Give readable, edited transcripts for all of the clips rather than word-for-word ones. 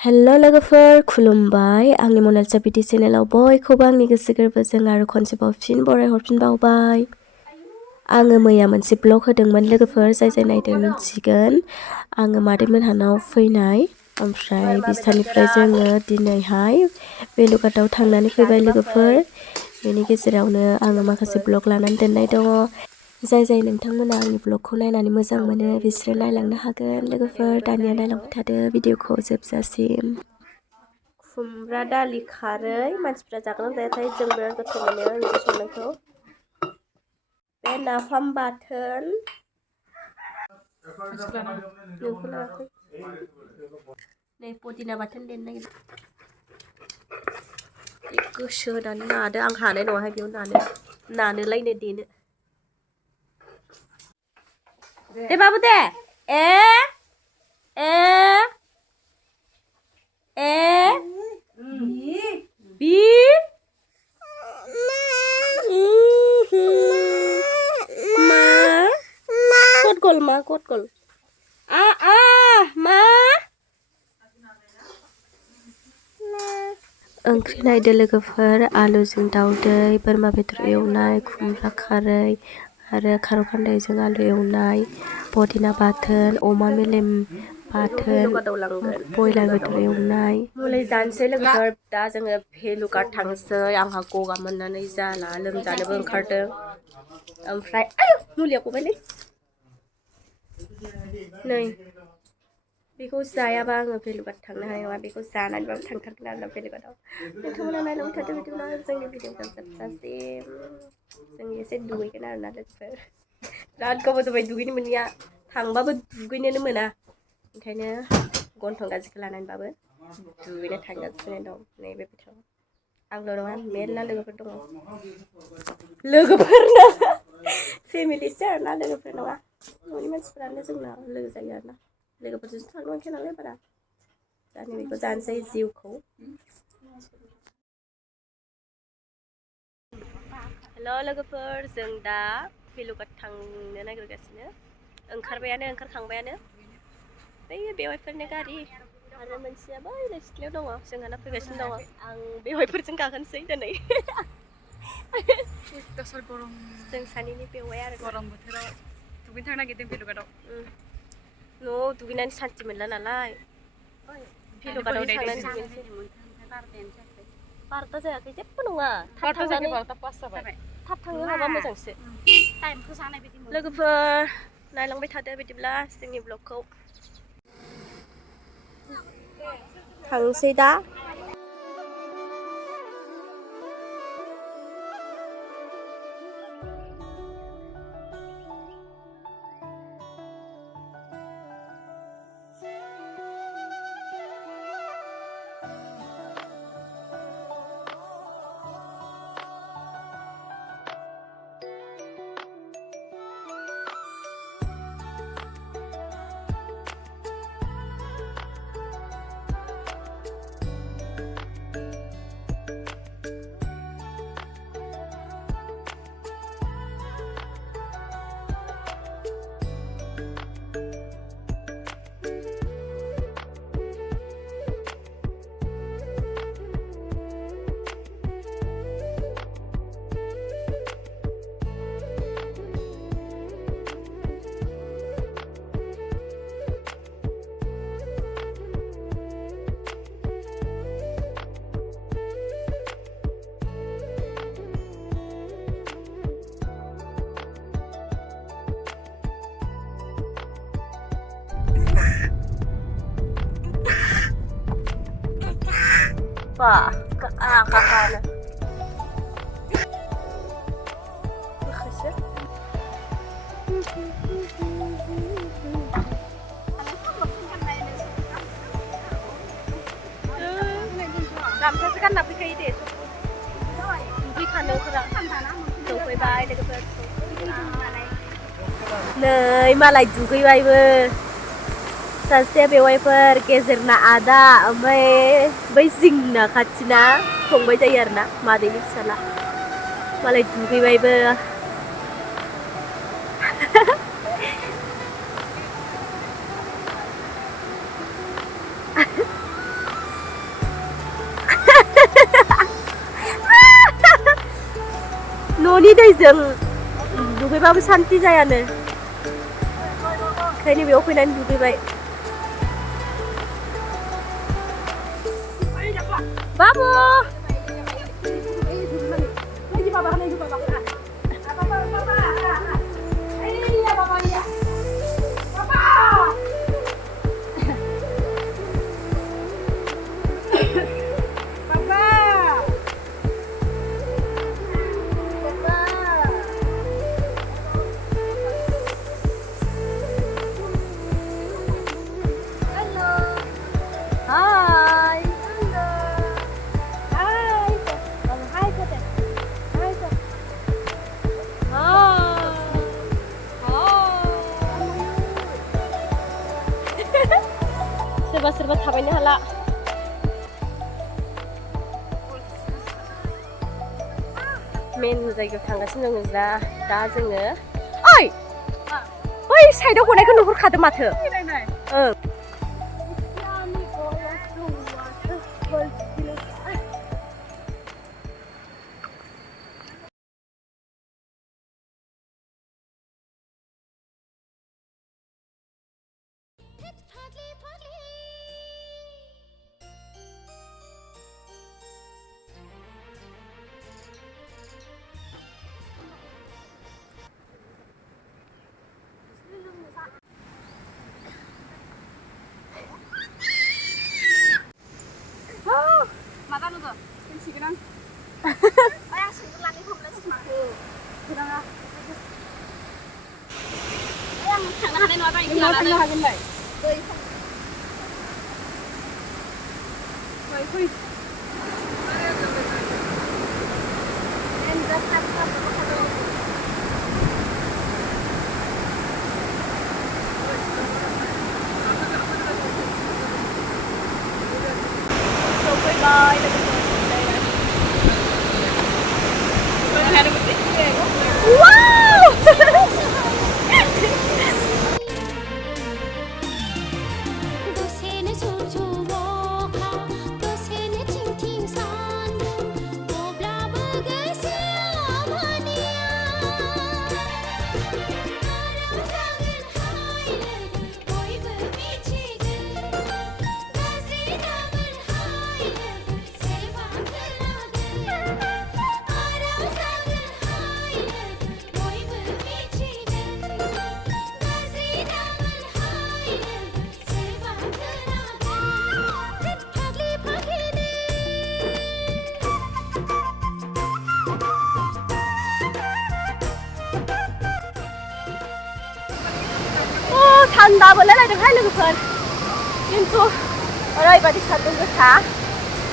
Hello' लोगोफोर खुलुमबाय आंनि मनालिसा बिटि चेनेलाव बयखौबो आंनि गोसो गोरबोजों आरो खनसेबाव फिन बरायहरफिनबावबाय। आङो मैया मोनसे ब्लग होदोंमोन लोगोफोर जाय नायदों मिथिगोन। आङो मादैमोनहानाव फैनाय ओमफ्राय बिसानिफ्राय जोङो दिनैहाय बेलुघाटआव थांनानै फैबाय लोगोफोर। बेनि गेजेरावनो आङो माखासे ब्लग लानानै दोननाय दङ। जाय नोंथांमोना आंनि ब्लगखौ नायनानै मोजां मोनो बिसोरो नायलांनो हागोन लोगोफोर। दानिया नायलांबाय थादो भिडिअखौ जोबजासिम। खुमब्रा दालि खारै मानसिफ्रा जागोन जायाथाय जों बिराद गोथाव मोनो ओंख्रि संनायखौ। बे नाफाम बाथोन नै पुदिना बाथोन देनो नागिरदों। गोसो होनानै नादो आं हानाय नङाहाय बेयाव नानोलायनो देनो। दे बाबु दे ए ए ए बि मा गद गल आ मा ओंख्रि नायदो लोगोफोर आलुजों दाउदै, बोरमा बेदर एवनाय, खुमब्रा खारै आरो खारौ खान्दायजों आलु एवनाय, पुदिना बाथोन, अमा मेलेम बाथोन, बयलार बेदर एवनाय। मुलि जानोसै लोगोफोर दा जोङो भेलुघाट थांसै। आंहा गगा मोननानै जाला लोमजानोबो ओंखारदों। ओमफ्राय मुलिया गबायलै नै बेखौ जायाबा आङो भेलुघाट थांनो हानाय नङा। बेखौ जानानैबाबो थांथारगोन आरोना भेलुघाटआव। नोंथांमोना नायलांबाय थादो बिदिब्ला जोंनि भिडिअखौ जोबजासिम। जों एसे दुगैगोन आरोना लोगोफोर। बिराद गोबाव जाबाय दुगैनो मोनैया। थांबाबो दुगैनोनो मोना। ओंखायनो गन्थं गाज्रिखौ लानानैबाबो दुगैनो थांगासिनो दं नैबे बोथोराव। आंल' नङा मेरला लोगोफोर दङ। लोगोफोरनो फेमिलिसो आरोना लोगोफोर नङा। न'नि मानसिफोरानो जोंना लोगो जायो आरोना। लोगोफोरजोंसो थांनो मोनखाया नालाय बारा। दा नैबेखौ जानोसै जिउखौ। हेल' लोगोफोर जों दा भेलुघाट थांनो नागिरगासिनो। ओंखारखांबायानो। बै बेवाइफोरनि गारि आरो मोनसेया बै सिथ्लायाव दङ। जोंहाना फैगासिनो दङ। आं बेवाइफोरजों गाखोनोसै दिनै। जों सानैनि बेवाइ आरो गरम बोथोराव दुगैनो थांनो नागिरदों भेलुघाटआव। न'आव दुगैनानै सान्थि मोनला नालाय भेलुघाटआव थांनानै दुगैनोसै। 12 जायाखै जेबो नङा। थाब थांनो हाबा मोजांसो। लोगोफोर नायलांबाय थादो बिदिब्ला जोंनि ब्लगखौ। थांसै दा। Wah, kakak. Makasih. गामसासो गानना फैखायो दे दुगैखानोफोरा सफैबाय लोगोफोर नै मालाय दुगैबायबो सासेया बेवाइफोर गेजेरना आदा ओमफ्राय बै जिंना खाथिना फंबाय जायो आरोना मादैनि फिसाला मालाय दुगैबायबो न'नि दैजों दुगैबाबो सान्ति जायानो ओंखायनो बेयाव फैनानै दुगैबाय बाबु सोरबा थाबायनो हाला मेन जायगायाव थांगासिनो दङ दा जोङो ओइ बै साइडआव गनायखौ नुहुरखादों माथो ओं थान्दा मोनलायलायदोंहाय लोगोफोर खिन्थु ओरैबायदि सान्दुं गोसा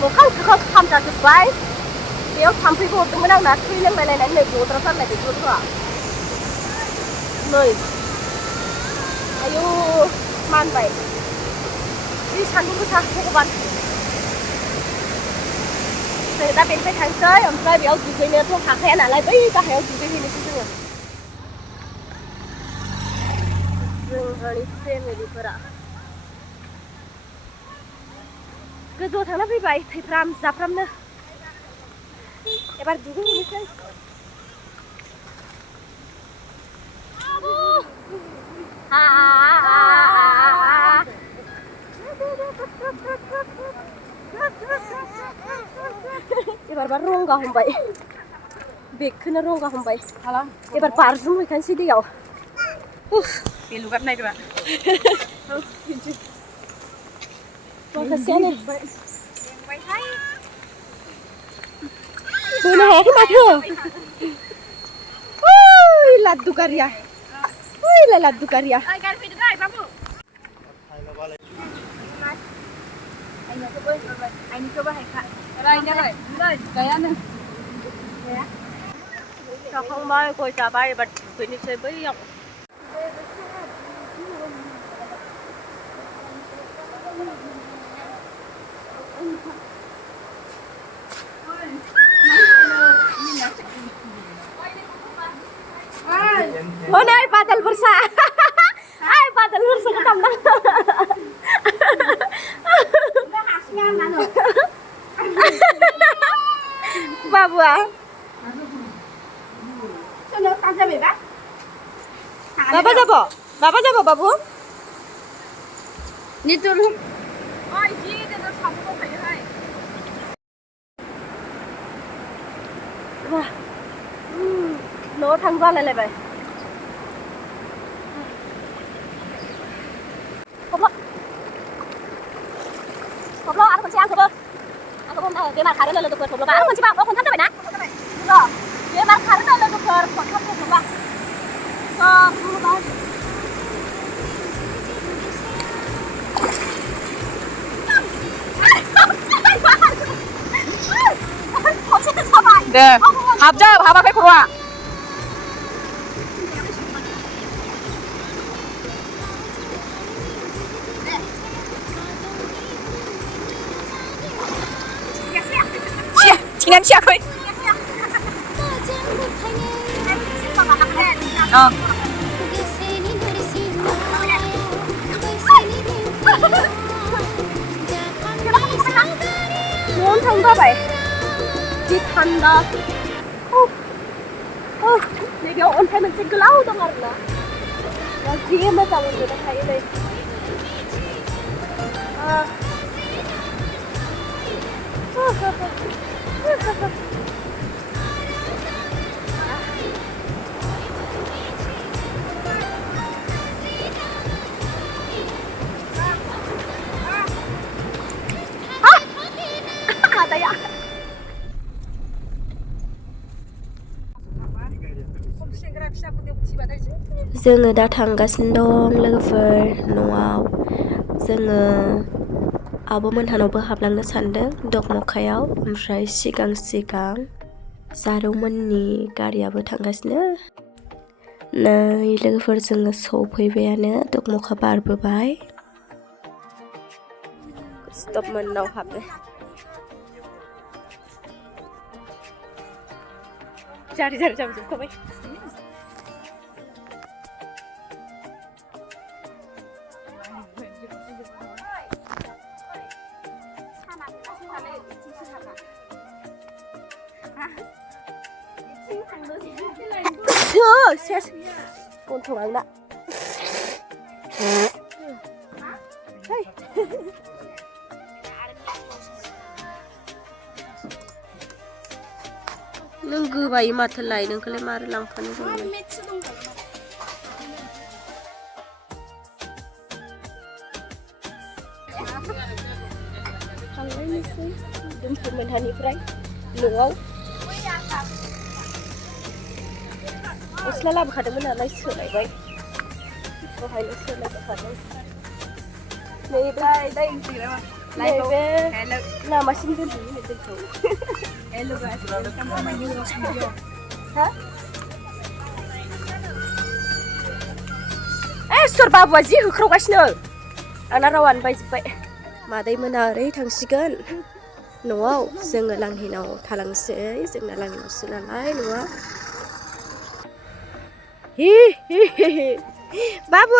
मोखां सोखां खामजाजोब्बाय बेयाव थाम्फैबो हरदोंमोन आंना थै लोंलायलायनानै नै गद्रा जालायदों गथ'आ नै आयु मानबाय जि सान्दुं गोसा भगबान जों दा बेनिफ्राय थांसै ओमफ्राय बेयाव दुगैनोथ' हाखाया नालाय बै गाहायाव दुगैहैनोसै जोङो जोंहानि फेमिलिफोरा गोजौआव थांना फैबाय थैफ्राम जाफ्रामनो एबार दुगैहैनोसै एबारबा रंगा हमबाय बेगखौनो रंगा हमबाय एबार बारजुम हैखानोसै दैयाव velughat नायदोंबा औ बिदि माखासेयानो बोनो हायाखै माथो ओइ लाद्दु गारिया ओइ लाद्दु गारिया गारि फैदोंहाय बाबु आइनिखौबो हायखा जाखांबाय गय जाबाय एबार दुगैनोसै बैयाव हनै बादल बुरसा ai बादल बुरसाखौ दामना बाबुआ बाबा जाबो बाबु नितुल ओइ जि देना साबो दंखायोहाय वाह न'आव थांजालायलायबाय थब्ल' आरो खनसे आंखौबो बेमार खारो लोगोफोर थब्ल'बा आरो खनसेबा खनथाम जाबायना र' बेमार खारो लोगोफोर खनथाम थब्ल'बा दे हाबजोब हाबाखै खर'आ थिंगानो थियाखै न'आवनो थांजाबाय जि थान्दा नैबेयाव अन्थाइ मोनसे गोलाव दं आरोना दा जि मोजां उन्दुनो हायो नै जोङो दा थांगासिनो दं लोगोफोर न'आव जोङो आब'मोनहानावबो हाबलांनो सानदों दगमखायाव ओमफ्राय सिगां जारौमोननि गारियाबो थांगासिनो नै लोगोफोर जोङो सफैबायानो दगमखा बारबोबाय स्टपमोननाव हाबनो जारि जाबोजोबखाबाय सेस गन्थं आंना नों गोबायो माथोलाय नोंखौलाय मारै लांफानो जोंलाय थांलायनोसै दोनथ'मोनहानिफ्राय न'आव गस्ला लाबोखादोंमोन नालाय सोलायबाय दहायनो सोलायबोखादों नैबे लामासिम दोनहैयो जोंखौ सोर बाबुआ जि होख्रावगासिनो आंना रावानो बायजोब्बाय मादै मोना ओरै थांसिगोन न'आव जोङो लांहिनाव थालांसै जोंना लांहिनावसो नालाय न'आ बाबु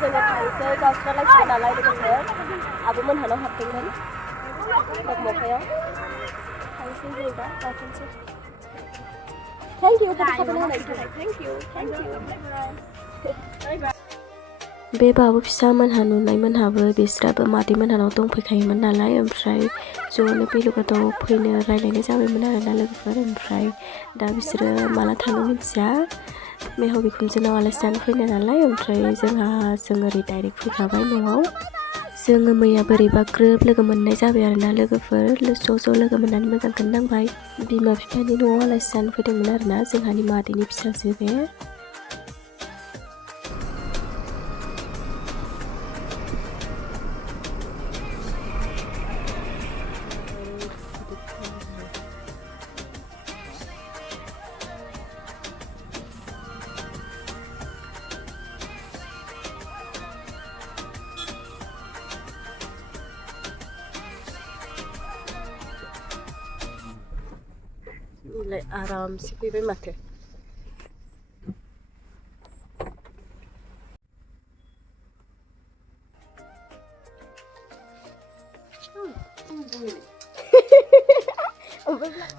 जोङो थांसै गावस्रालायसिगोन नालाय लोगोफोर आब'मोनहानाव हाबदोंमोन दगमखायाव थांसै जों दा गाखोनोसै थेंक इउ फट' साफायना होनायनि थाखाय थेंक इउ बे बाबु फिसामोनहा नुनायमोनहाबो बिस्राबो मादैमोनहानाव दंफैखायोमोन नालाय ओमफ्राय ज'नो बेलुगाथाव फैनो रायलायनाय जाबायमोन आरोना लोगोफोर ओमफ्राय दा बिसोरो माला थाङो मिथिया मेहाव बिखुनजोनाव आलासि जानो फैनाय नालाय ओमफ्राय जों ओरै डाइरेक्ट फैखाबाय न'आव जोङो मैया बोरैबा ग्रोब लोगो मोननाय जाबाय आरोना लोगोफोर ज' लोगो मोननानै मोजांखौनो नांबाय बिमा बिफानि न'आव आलासि जानो फैदोंमोन आरोना जोंहानि मादैनि फिसाजो बे आरामसे फैबाय माथो।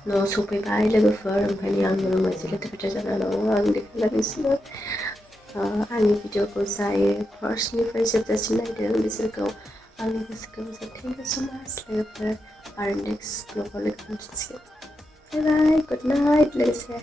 न'आव सफैबाय लोगोफोर, ओमफ्राय आंनि रुमा एसे लेथ्रा फेथ्रा जाना दङ। आं देखायना नोंसोरनो आंनि भिडिअखौ जाय फार्स्टनिफ्राय जोबजासिम नायदों बिसोरखौ आंनि गोसो गोरबोजों थेंक इउ सो माच लोगोफोर। आरो नेक्स्ट ब्लगाव लोगो मोनफिनसिगोन। बाय बाय, गुड नाइट लोगोसे।